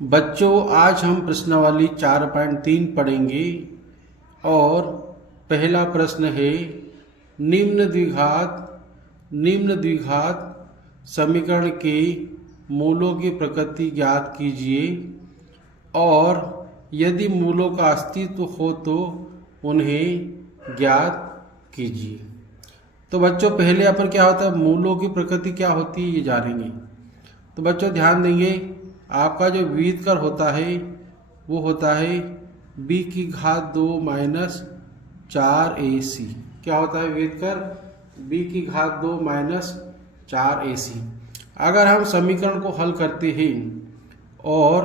बच्चों, आज हम प्रश्नावली 4.3 पढ़ेंगे और पहला प्रश्न है निम्न द्विघात समीकरण के मूलों की प्रकृति ज्ञात कीजिए और यदि मूलों का अस्तित्व हो तो उन्हें ज्ञात कीजिए। तो बच्चों, पहले अपन क्या होता है, मूलों की प्रकृति क्या होती है ये जानेंगे। तो बच्चों ध्यान देंगे, आपका जो व्युत्कर होता है वो होता है b की घात 2 माइनस 4ac। क्या होता है व्युत्कर? b की घात 2 माइनस 4ac। अगर हम समीकरण को हल करते हैं और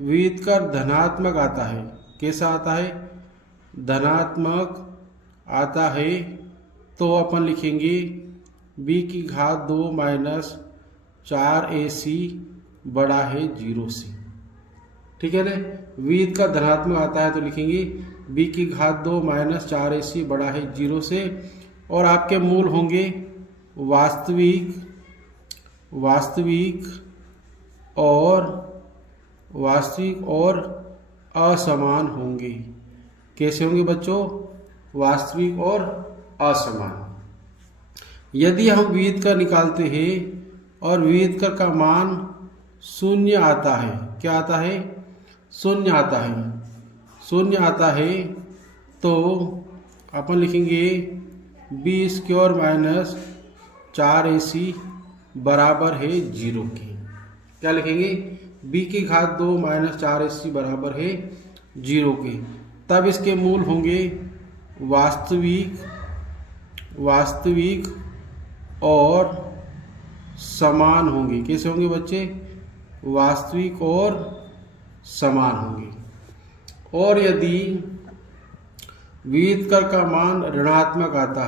व्युत्कर धनात्मक आता है, कैसा आता है? धनात्मक आता है, तो अपन लिखेंगे b की घात 2 माइनस 4ac बड़ा है 0 से। ठीक है ना। व्युत्कर धनात्मक आता है तो लिखेंगे b की घात 2 माइनस 4ac बड़ा है 0 से। और आपके मूल होंगे वास्तविक और असमान होंगे। कैसे होंगे बच्चों? वास्तविक और असमान। यदि हम व्युत्कर निकालते हैं और व्युत्कर का मान शून्य आता है, क्या आता है? शून्य आता है, तो अपन लिखेंगे b स्क्वायर माइनस 4ac बराबर है 0 के। क्या लिखेंगे? b की घात 2 माइनस 4ac बराबर है 0 के। तब इसके मूल होंगे वास्तविक और समान होंगे। कैसे होंगे बच्चे? वास्तविक और समान होंगे। और यदि व्युत्कर का मान ऋणात्मक आता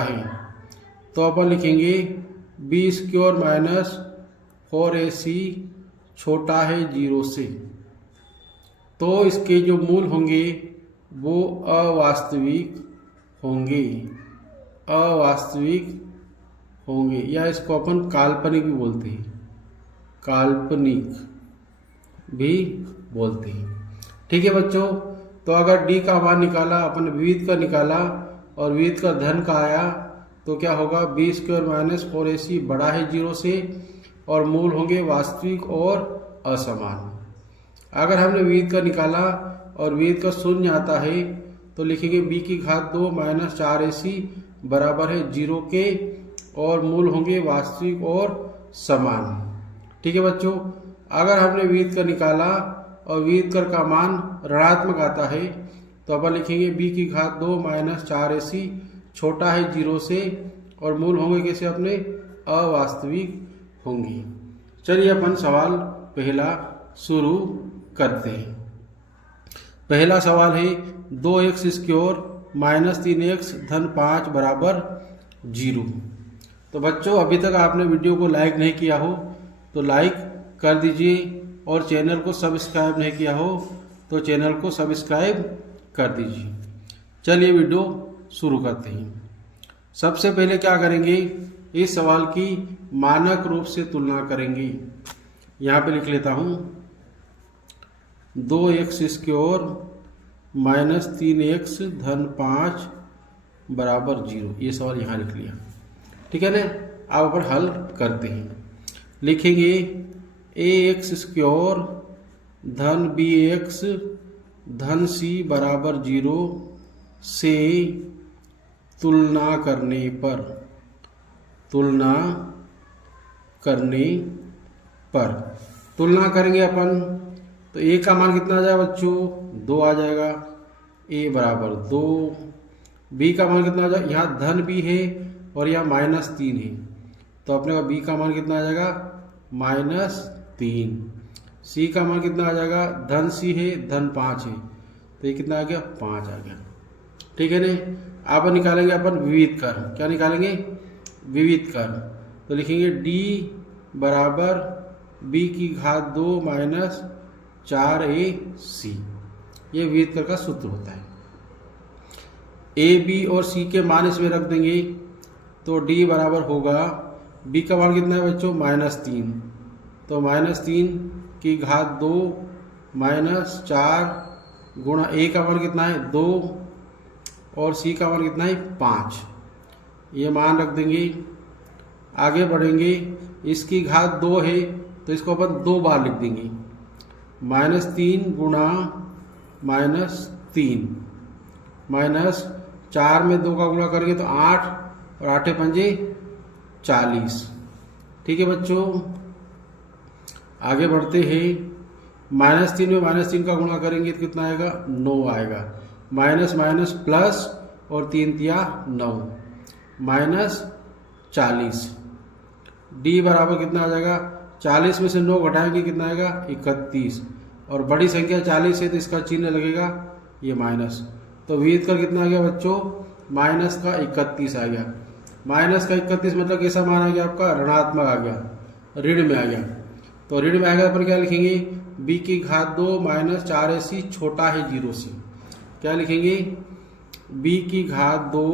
है, तो अपन लिखेंगे b स्क्वायर माइनस 4ac छोटा है 0 से। तो इसके जो मूल होंगे वो अवास्तविक होंगे, या इसको अपन काल्पनिक भी बोलते हैं। ठीक है बच्चों। तो अगर d का मान निकाला, अपन व्युत्कर निकाला और व्युत्कर धन का आया, तो क्या होगा? b स्क्वायर माइनस 4ac बड़ा है 0 से और मूल होंगे वास्तविक और असमान। अगर हमने व्युत्कर निकाला और व्युत्कर शून्य आता है, तो लिखेंगे b की घात 2 माइनस 4ac बराबर है 0 के और मूल होंगे वास्तविक और समान। ठीक है बच्चों। अगर हमने व्युत्कर निकाला और व्युत्कर का मान ऋणात्मक आता है, तो अपन लिखेंगे b की घात 2 माइनस 4ac छोटा है 0 से और मूल होंगे कैसे? अपने अवास्तविक होंगे। चलिए अपन सवाल पहला शुरू करते हैं। पहला सवाल है 2x स्क्वायर माइनस 3x धन 5 बराबर 0। तो बच्चों, अभी तक आपने वीडियो को लाइक नहीं किया हो तो लाइक कर दीजिए, और चैनल को सब्सक्राइब नहीं किया हो तो चैनल को सब्सक्राइब कर दीजिए। चलिए वीडियो शुरू करते हैं। सबसे पहले क्या करेंगे, इस सवाल की मानक रूप से तुलना करेंगे। यहाँ पे लिख लेता हूँ 2x स्क्वायर माइनस 3x धन 5 बराबर 0। ये सवाल यहाँ लिख लिया। ठीक है ना। अब अपन हल करते हैं। लिखेंगे ax स्क्वायर धन bx धन c बराबर 0 से तुलना करने पर तुलना करेंगे अपन, तो a का मान कितना आ जाएगा बच्चों? 2 आ जाएगा। a बराबर 2। b का मान कितना आ जाएगा? यहाँ धन b है और यहाँ माइनस 3 है, तो अपने का b का मान कितना आ जाएगा? -3। c का मान कितना आ जाएगा? धन c है, धन 5 है, तो ये कितना आ गया? 5 आ गया। ठीक है ना। अब निकालेंगे अपन व्युत्कर। क्या निकालेंगे? व्युत्कर। तो लिखेंगे d बराबर b की घात 2 माइनस 4ac। ये व्युत्कर का सूत्र होता है। a b और c के मान इसमें रख देंगे, तो d बराबर होगा बी का मान कितना है बच्चों -3, तो -3 की घात 2 -4 गुणा ए का मान कितना है 2 और सी का मान कितना है 5, ये मान रख देंगे। आगे बढ़ेंगे, इसकी घात 2 है तो इसको अपन 2 बार लिख देंगे, -3 गुणा -3 -4 में 2 का गुणा करेंगे तो 8 और 8 पंजे 40। ठीक है बच्चों, आगे बढ़ते हैं। -3 में -3 का गुणा करेंगे तो कितना आएगा 9 आएगा, माइनस माइनस प्लस और 3 तिया 9 -40। डी बराबर कितना आ जाएगा, 40 में से 9 घटाएंगे कितना आएगा 31, और बड़ी संख्या 40 है तो इसका चिन्ह लगेगा ये माइनस, तो विहित कर कितना आ गया बच्चों -31 आ गया। -31 मतलब कैसा मान आ गया आपका, ऋणात्मक आ गया, ऋण में आ गया। तो ऋण में आ गया अपन क्या लिखेंगे, b की घात 2 -4ac छोटा है 0 से। क्या लिखेंगे, b की घात 2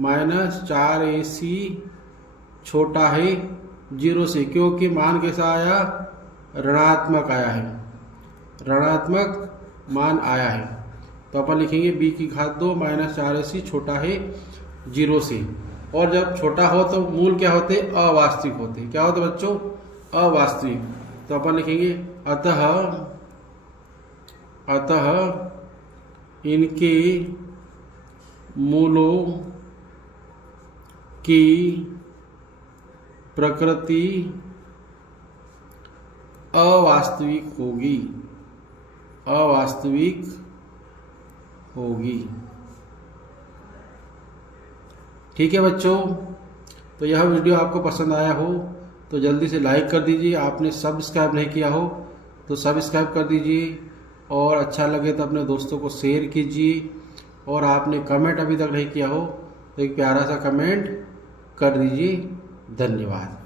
-4ac छोटा है 0 से, क्योंकि मान कैसा आया, ऋणात्मक आया है, ऋणात्मक मान आया है। तो अपन लिखेंगे b की घात 2 -4ac छोटा है 0 से। और जब छोटा हो तो मूल क्या होते, अवास्तविक होते। क्या होते बच्चों, अवास्तविक। तो अपन लिखेंगे अतः इनके मूलों की प्रकृति अवास्तविक होगी, अवास्तविक होगी। ठीक है बच्चों, तो यह वीडियो आपको पसंद आया हो तो जल्दी से लाइक कर दीजिए। आपने सब्सक्राइब नहीं किया हो तो सब्सक्राइब कर दीजिए, और अच्छा लगे तो अपने दोस्तों को शेयर कीजिए, और आपने कमेंट अभी तक नहीं किया हो तो एक प्यारा सा कमेंट कर दीजिए। धन्यवाद।